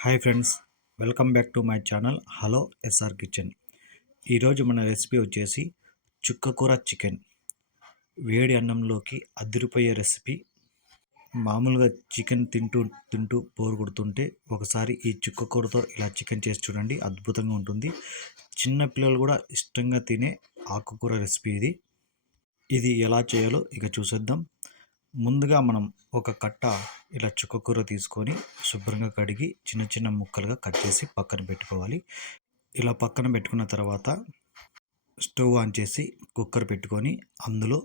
Hi friends, welcome back to my channel hello SR kitchen. ఈరోజు మన recipe వచ్చేసి చుక్కకూర చికెన్. వేడి అన్నంలోకి అదిరిపోయే రెసిపీ. మామూలుగా చికెన్ తింటూ తింటూ బోర్ కొడుతుంటే ఒకసారి ఈ చుక్కకూరతో ఇలా చికెన్ చేసి చూడండి, అద్భుతంగా ఉంటుంది. చిన్న పిల్లలు కూడా ఇష్టంగా తినే ఆకుకూర రెసిపీ ఇది. ఇది ఎలా చేయాలో ఇక చూసేద్దాం. ముందుగా మనం ఒక కట్ట ఇలా చుక్కకూర తీసుకొని శుభ్రంగా కడిగి చిన్న చిన్న ముక్కలుగా కట్ చేసి పక్కన పెట్టుకోవాలి. ఇలా పక్కన పెట్టుకున్న తర్వాత స్టవ్ ఆన్ చేసి కుక్కర్ పెట్టుకొని అందులో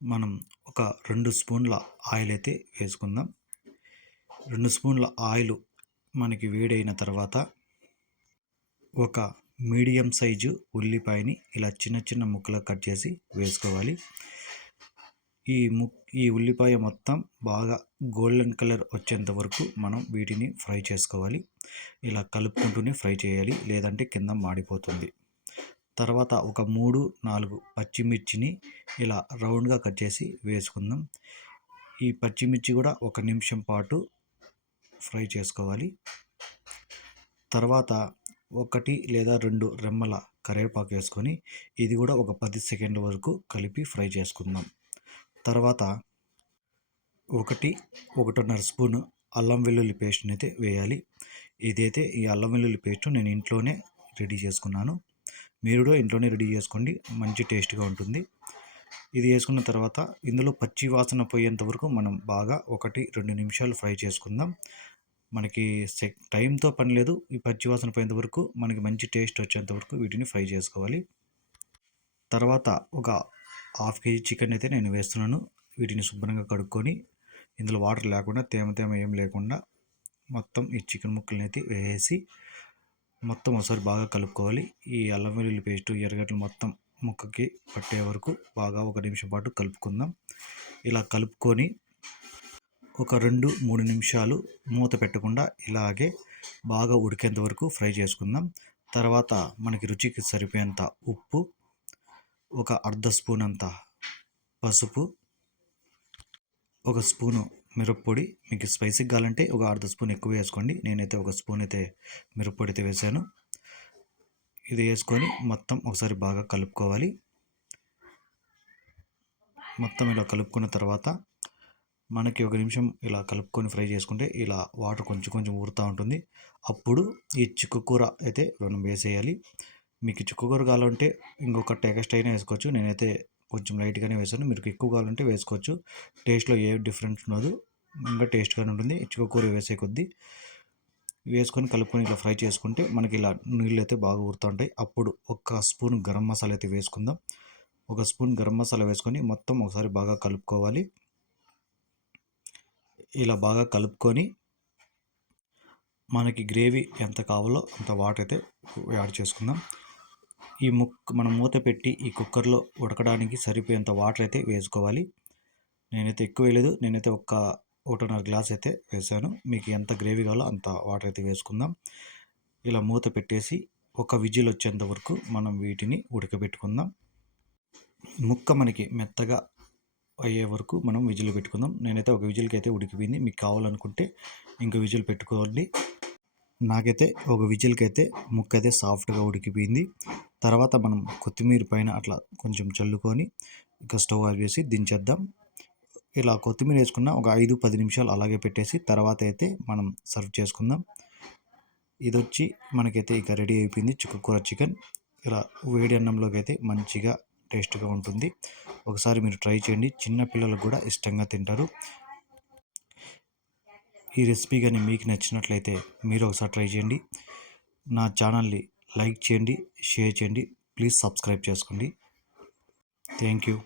మనం ఒక 2 స్పూన్ల ఆయిల్ అయితే వేసుకుందాం. 2 స్పూన్ల ఆయిల్ మనకి వేడైన తర్వాత ఒక మీడియం సైజు ఉల్లిపాయని ఇలా చిన్న చిన్న ముక్కలుగా కట్ చేసి వేసుకోవాలి. ఈ ఉల్లిపాయ మొత్తం బాగా గోల్డెన్ కలర్ వచ్చేంత వరకు మనం వీటిని ఫ్రై చేసుకోవాలి. ఇలా కలుపుకుంటూనే ఫ్రై చేయాలి, లేదంటే కింద మాడిపోతుంది. తర్వాత ఒక 3-4 పచ్చిమిర్చిని ఇలా రౌండ్గా కట్ చేసి వేసుకుందాం. ఈ పచ్చిమిర్చి కూడా 1 నిమిషం పాటు ఫ్రై చేసుకోవాలి. తర్వాత 1 లేదా 2 రెమ్మల కరివేపాకు వేసుకొని ఇది కూడా ఒక 10 సెకండ్ల వరకు కలిపి ఫ్రై చేసుకుందాం. తర్వాత 1-1.5 స్పూను అల్లం వెల్లుల్లి పేస్ట్ని అయితే వేయాలి. ఈ అల్లం వెల్లుల్లి పేస్ట్ నేను ఇంట్లోనే రెడీ చేసుకున్నాను. మీరు కూడా ఇంట్లోనే రెడీ చేసుకోండి, మంచి టేస్ట్గా ఉంటుంది. ఇది వేసుకున్న తర్వాత ఇందులో పచ్చి వాసన పోయేంత వరకు మనం బాగా 1-2 నిమిషాలు ఫ్రై చేసుకుందాం. మనకి టైంతో పని లేదు, ఈ పచ్చి వాసన పోయేంత వరకు మనకి మంచి టేస్ట్ వచ్చేంత వరకు వీటిని ఫ్రై చేసుకోవాలి. తర్వాత ఒక 1/2 kg చికెన్ అయితే నేను వేస్తున్నాను. వీటిని శుభ్రంగా కడుక్కొని ఇందులో వాటర్ లేకుండా తేమ ఏం లేకుండా మొత్తం ఈ చికెన్ ముక్కల్ని అయితే వేసి మొత్తం ఒకసారి బాగా కలుపుకోవాలి. ఈ అల్లం వెల్లుల్లి పేస్టు ఎర్రగడ్డలు మొత్తం ముక్కకి పట్టే వరకు బాగా 1 నిమిషం పాటు కలుపుకుందాం. ఇలా కలుపుకొని ఒక 2-3 నిమిషాలు మూత పెట్టకుండా ఇలాగే బాగా ఉడికేంత వరకు ఫ్రై చేసుకుందాం. తర్వాత మనకి రుచికి సరిపోయేంత ఉప్పు, ఒక 1/2 స్పూన్ అంత పసుపు, 1 స్పూను మిరప్పొడి. మీకు స్పైసీగా కావాలంటే ఒక 1/2 స్పూన్ ఎక్కువ వేసుకోండి. నేనైతే 1 స్పూన్ అయితే మిరప్పొడి అయితే వేసాను. ఇది వేసుకొని మొత్తం ఒకసారి బాగా కలుపుకోవాలి. మొత్తం ఇలా కలుపుకున్న తర్వాత మనకి 1 నిమిషం ఇలా కలుపుకొని ఫ్రై చేసుకుంటే ఇలా వాటర్ కొంచెం ఊరుతూ ఉంటుంది. అప్పుడు ఈ చుక్కకూర అయితే మనం వేసేయాలి. మీకు చుక్కకూర కావాలంటే ఇంకొక ఎక్స్ట్రా అయినా వేసుకోవచ్చు. నేనైతే కొంచెం లైట్గానే వేసాను, మీరు ఎక్కువ కావాలంటే వేసుకోవచ్చు. టేస్ట్లో ఏ డిఫరెన్స్ ఉండదు, ఇంకా టేస్ట్గానే ఉంటుంది చుక్కకూర వేసే కొద్దీ. వేసుకొని కలుపుకొని ఇలా ఫ్రై చేసుకుంటే మనకి ఇలా నీళ్ళు అయితే బాగా ఊరుతూ ఉంటాయి. అప్పుడు 1 స్పూన్ గరం మసాలా అయితే వేసుకుందాం. 1 స్పూన్ గరం మసాలా వేసుకొని మొత్తం ఒకసారి బాగా కలుపుకోవాలి. ఇలా బాగా కలుపుకొని మనకి గ్రేవీ ఎంత కావాలో అంత వాటర్ అయితే యాడ్ చేసుకుందాం. మనం మూత పెట్టి ఈ కుక్కర్లో ఉడకడానికి సరిపోయేంత వాటర్ అయితే వేసుకోవాలి. నేనైతే ఎక్కువ వేయలేదు, నేనైతే 1.5 గ్లాస్ అయితే వేసాను. మీకు ఎంత గ్రేవీ కావాలో అంత వాటర్ అయితే వేసుకుందాం. ఇలా మూత పెట్టేసి ఒక విజిల్ వచ్చేంత వరకు మనం వీటిని ఉడకబెట్టుకుందాం. ముక్క మనకి మెత్తగా అయ్యే వరకు మనం విజిల్ పెట్టుకుందాం. నేనైతే ఒక విజిల్కి అయితే ఉడికిపోయింది. మీకు కావాలనుకుంటే ఇంకో విజిల్ పెట్టుకోండి. నాకైతే ఒక విజిల్కి అయితే ముక్క అయితే సాఫ్ట్గా ఉడికిపోయింది. తర్వాత మనం కొత్తిమీర పైన అట్లా కొంచెం చల్లుకొని ఇక స్టవ్ ఆఫ్ చేసి దించేద్దాం. ఇలా కొత్తిమీర వేసుకున్న ఒక 5-10 నిమిషాలు అలాగే పెట్టేసి తర్వాత అయితే మనం సర్వ్ చేసుకుందాం. ఇది వచ్చి మనకైతే ఇక రెడీ అయిపోయింది చుక్కకూర చికెన్. ఇలా వేడి అన్నంలోకి అయితే మంచిగా టేస్ట్గా ఉంటుంది. ఒకసారి మీరు ట్రై చేయండి, చిన్న పిల్లలకు కూడా ఇష్టంగా తింటారు. ఈ రెసిపీ కానీ మీకు నచ్చినట్లయితే మీరు ఒకసారి ట్రై చేయండి. నా ఛానల్ని లైక్ చేయండి, షేర్ చేయండి, ప్లీజ్ సబ్స్క్రైబ్ చేసుకోండి. Thank you.